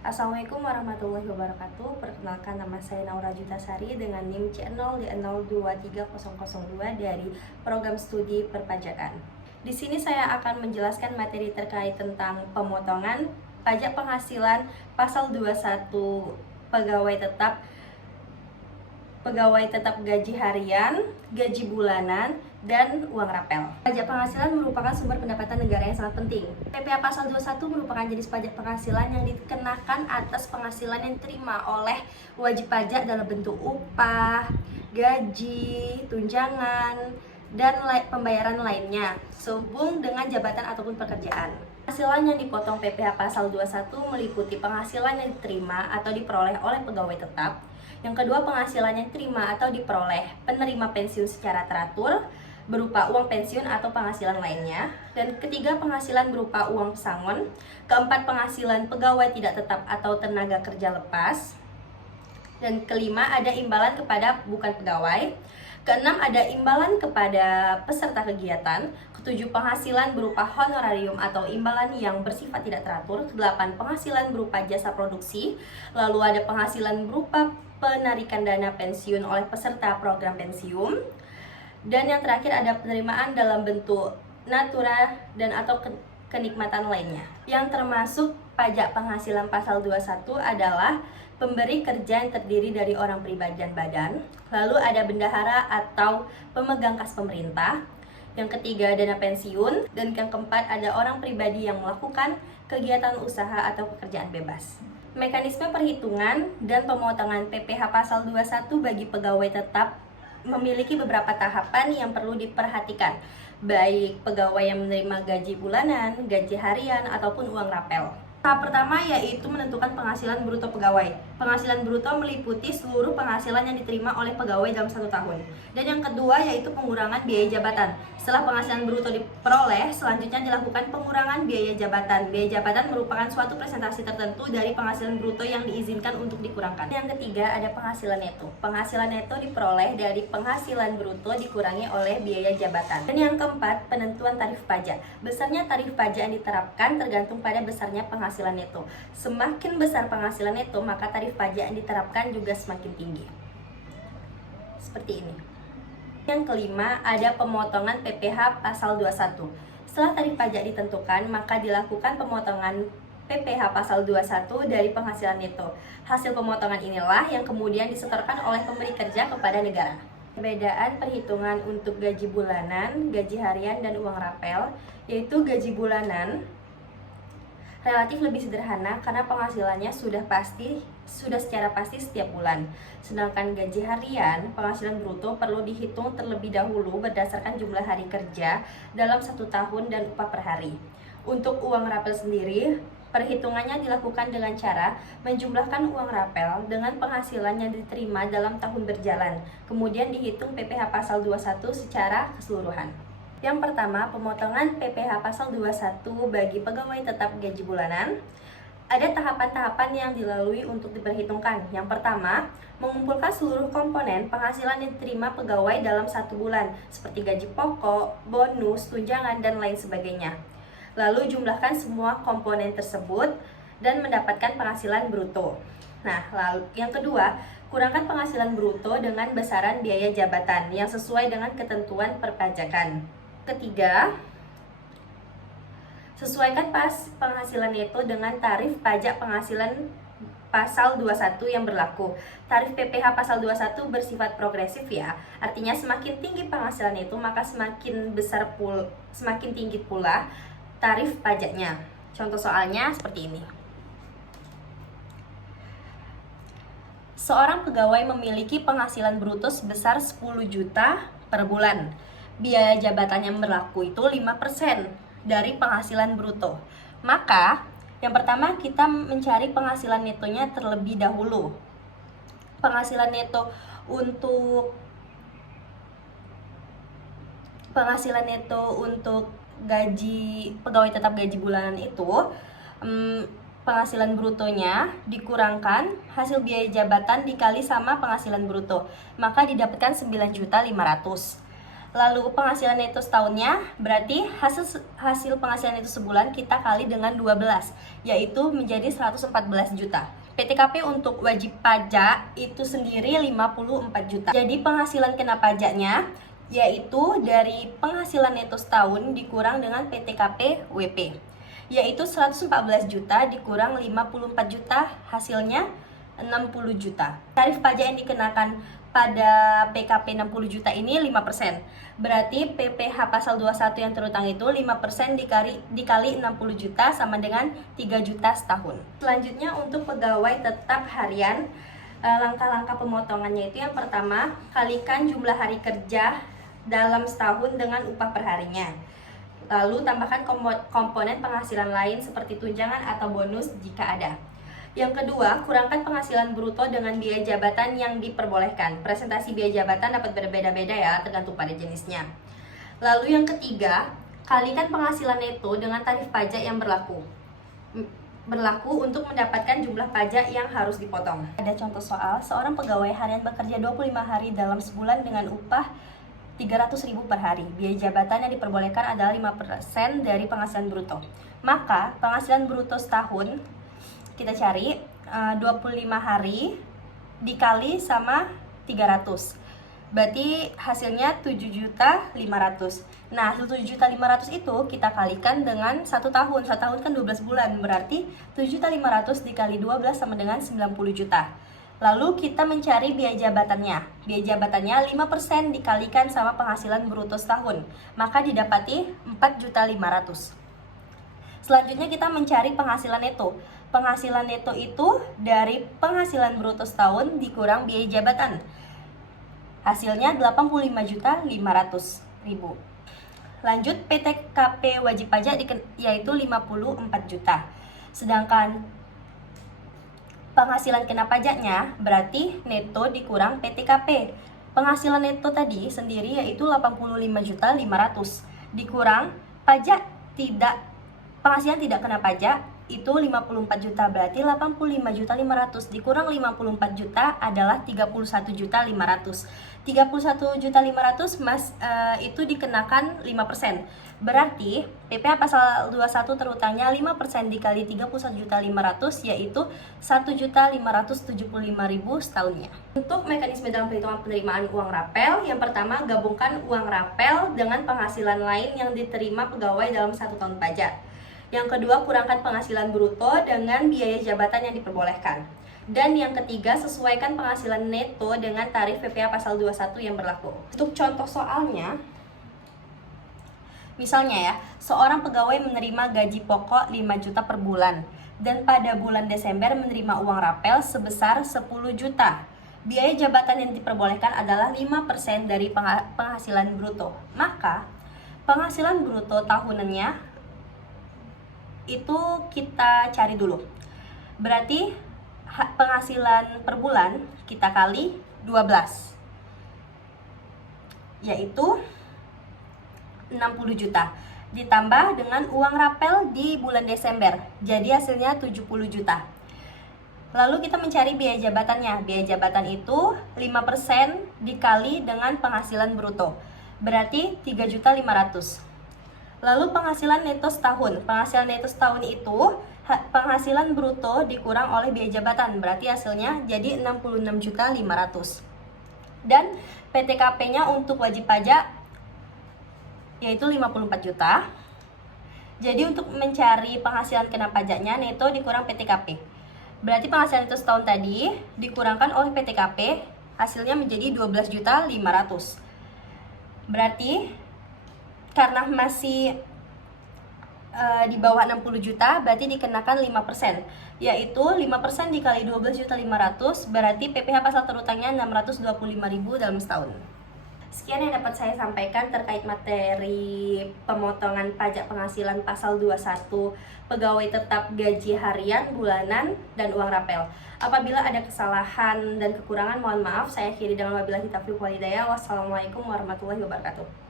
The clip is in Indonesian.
Assalamualaikum warahmatullahi wabarakatuh. Perkenalkan, nama saya Naura Jutasari dengan NIM C0 023002 dari Program Studi Perpajakan. Di sini saya akan menjelaskan materi terkait tentang pemotongan pajak penghasilan pasal 21 pegawai tetap gaji harian, gaji bulanan, dan uang rapel. Pajak penghasilan merupakan sumber pendapatan negara yang sangat penting. PPh Pasal 21 merupakan jenis pajak penghasilan yang dikenakan atas penghasilan yang diterima oleh wajib pajak dalam bentuk upah, gaji, tunjangan, dan pembayaran lainnya sehubung dengan jabatan ataupun pekerjaan. Penghasilan yang dipotong PPh Pasal 21 meliputi penghasilan yang diterima atau diperoleh oleh pegawai tetap. Yang kedua, penghasilan yang diterima atau diperoleh penerima pensiun secara teratur berupa uang pensiun atau penghasilan lainnya. Dan ketiga, penghasilan berupa uang pesangon. Keempat, penghasilan pegawai tidak tetap atau tenaga kerja lepas. Dan kelima, ada imbalan kepada bukan pegawai. Keenam, ada imbalan kepada peserta kegiatan. Ketujuh, penghasilan berupa honorarium atau imbalan yang bersifat tidak teratur. Kedelapan, penghasilan berupa jasa produksi. Lalu ada penghasilan berupa penarikan dana pensiun oleh peserta program pensiun. Dan yang terakhir ada penerimaan dalam bentuk natura dan atau kenikmatan lainnya. Yang termasuk pajak penghasilan pasal 21 adalah pemberi kerja yang terdiri dari orang pribadi dan badan. Lalu ada bendahara atau pemegang kas pemerintah. Yang ketiga, dana pensiun. Dan yang keempat, ada orang pribadi yang melakukan kegiatan usaha atau pekerjaan bebas. Mekanisme perhitungan dan pemotongan PPh Pasal 21 bagi pegawai tetap memiliki beberapa tahapan yang perlu diperhatikan, baik pegawai yang menerima gaji bulanan, gaji harian, ataupun uang rapel. Tahap pertama yaitu menentukan penghasilan bruto pegawai. Penghasilan bruto meliputi seluruh penghasilan yang diterima oleh pegawai dalam 1 tahun. Dan yang kedua yaitu pengurangan biaya jabatan. Setelah penghasilan bruto diperoleh, selanjutnya dilakukan pengurangan biaya jabatan. Biaya jabatan merupakan suatu presentasi tertentu dari penghasilan bruto yang diizinkan untuk dikurangkan. Yang ketiga ada penghasilan neto. Penghasilan neto diperoleh dari penghasilan bruto dikurangi oleh biaya jabatan. Dan yang keempat, penentuan tarif pajak. Besarnya tarif pajak yang diterapkan tergantung pada besarnya penghasilan neto. Semakin besar penghasilan neto, maka tarif pajak yang diterapkan juga semakin tinggi. Seperti ini. Yang kelima, ada pemotongan PPh Pasal 21. Setelah tarif pajak ditentukan, maka dilakukan pemotongan PPh Pasal 21 dari penghasilan neto. Hasil pemotongan inilah yang kemudian disetorkan oleh pemberi kerja kepada negara. Perbedaan perhitungan untuk gaji bulanan, gaji harian, dan uang rapel, yaitu gaji bulanan relatif lebih sederhana karena penghasilannya sudah secara pasti setiap bulan. Sedangkan gaji harian, penghasilan bruto perlu dihitung terlebih dahulu berdasarkan jumlah hari kerja dalam 1 tahun dan upah per hari. Untuk uang rapel sendiri, perhitungannya dilakukan dengan cara menjumlahkan uang rapel dengan penghasilan yang diterima dalam tahun berjalan. Kemudian dihitung PPh Pasal 21 secara keseluruhan. Yang pertama, pemotongan PPh Pasal 21 bagi pegawai tetap gaji bulanan. Ada tahapan-tahapan yang dilalui untuk diperhitungkan. Yang pertama, mengumpulkan seluruh komponen penghasilan yang diterima pegawai dalam 1 bulan, seperti gaji pokok, bonus, tunjangan, dan lain sebagainya. Lalu jumlahkan semua komponen tersebut dan mendapatkan penghasilan bruto. Nah, lalu yang kedua, kurangkan penghasilan bruto dengan besaran biaya jabatan yang sesuai dengan ketentuan perpajakan. Ketiga, sesuaikan penghasilan neto dengan tarif pajak penghasilan Pasal 21 yang berlaku. Tarif PPh Pasal 21 bersifat progresif ya. Artinya semakin tinggi penghasilan neto, maka semakin tinggi pula tarif pajaknya. Contoh soalnya seperti ini. Seorang pegawai memiliki penghasilan bruto sebesar 10 juta per bulan. Biaya jabatan yang berlaku itu 5% dari penghasilan bruto. Maka, yang pertama kita mencari penghasilan netonya terlebih dahulu. Penghasilan neto untuk gaji pegawai tetap gaji bulanan itu, penghasilan brutonya dikurangkan hasil biaya jabatan dikali sama penghasilan bruto, maka didapatkan 9.500.000. Lalu penghasilan neto setahunnya, berarti hasil penghasilan itu sebulan kita kali dengan 12, yaitu menjadi 114 juta. PTKP untuk wajib pajak itu sendiri 54 juta. Jadi penghasilan kena pajaknya yaitu dari penghasilan neto setahun dikurang dengan PTKP WP, yaitu 114 juta dikurang 54 juta, hasilnya 60 juta. Tarif pajak yang dikenakan pada PKP 60 juta ini 5%. Berarti PPh pasal 21 yang terutang itu 5% dikali 60 juta sama dengan 3 juta setahun. Selanjutnya untuk pegawai tetap harian, langkah-langkah pemotongannya itu yang pertama, kalikan jumlah hari kerja dalam setahun dengan upah perharinya. Lalu tambahkan komponen penghasilan lain seperti tunjangan atau bonus jika ada. Yang kedua, kurangkan penghasilan bruto dengan biaya jabatan yang diperbolehkan. Presentasi biaya jabatan dapat berbeda-beda ya, tergantung pada jenisnya. Lalu yang ketiga, kalikan penghasilan neto dengan tarif pajak yang berlaku untuk mendapatkan jumlah pajak yang harus dipotong. Ada contoh soal, seorang pegawai harian bekerja 25 hari dalam sebulan dengan upah 300.000 per hari. Biaya jabatan yang diperbolehkan adalah 5% dari penghasilan bruto. Maka penghasilan bruto setahun kita cari 25 hari dikali sama 300. Berarti hasilnya 7.500.000. Nah, hasil 7.500.000 itu kita kalikan dengan 1 tahun. 1 tahun kan 12 bulan. Berarti 7.500 dikali 12 sama dengan 90 juta. Lalu kita mencari biaya jabatannya. Biaya jabatannya 5% dikalikan sama penghasilan bruto setahun. Maka didapati 4.500.000. Selanjutnya kita mencari penghasilan neto. Penghasilan neto itu dari penghasilan bruto setahun dikurang biaya jabatan. Hasilnya 85.500.000. Lanjut, PTKP wajib pajak yaitu 54 juta. Sedangkan penghasilan kena pajaknya berarti neto dikurang PTKP. Penghasilan neto tadi sendiri yaitu 85.500.000 dikurang penghasilan tidak kena pajak itu 54 juta, berarti 85.500.000 dikurang 54 juta adalah 31.500.000. 31.500.000 itu dikenakan 5%. Berarti PPh pasal 21 terutangnya 5% dikali 31.500.000 yaitu 1.575.000 setahunnya. Untuk mekanisme dalam perhitungan penerimaan uang rapel, yang pertama gabungkan uang rapel dengan penghasilan lain yang diterima pegawai dalam 1 tahun pajak. Yang kedua, kurangkan penghasilan bruto dengan biaya jabatan yang diperbolehkan. Dan yang ketiga, sesuaikan penghasilan neto dengan tarif PPh pasal 21 yang berlaku. Untuk contoh soalnya, misalnya ya, seorang pegawai menerima gaji pokok 5 juta per bulan dan pada bulan Desember menerima uang rapel sebesar 10 juta. Biaya jabatan yang diperbolehkan adalah 5% dari penghasilan bruto. Maka, penghasilan bruto tahunannya itu kita cari dulu. Berarti penghasilan per bulan kita kali 12, yaitu 60 juta ditambah dengan uang rapel di bulan Desember, jadi hasilnya 70 juta. Lalu kita mencari biaya jabatannya. Biaya jabatan itu 5% dikali dengan penghasilan bruto, berarti 3.500.000. Lalu penghasilan neto setahun. Penghasilan neto setahun itu penghasilan bruto dikurang oleh biaya jabatan, berarti hasilnya jadi 66.500.000. Dan PTKP-nya untuk wajib pajak yaitu 54 juta. Jadi untuk mencari penghasilan kena pajaknya neto dikurang PTKP. Berarti penghasilan neto setahun tadi dikurangkan oleh PTKP, hasilnya menjadi 12.500.000. Berarti karena masih di bawah 60 juta, berarti dikenakan 5%, yaitu 5% dikali 12.500.000 berarti PPh pasal terutangnya 625.000 dalam setahun. Sekian yang dapat saya sampaikan terkait materi pemotongan pajak penghasilan pasal 21, pegawai tetap gaji harian, bulanan, dan uang rapel. Apabila ada kesalahan dan kekurangan, mohon maaf. Saya akhiri dengan wabillahi taufiq wal hidayah. Wassalamualaikum warahmatullahi wabarakatuh.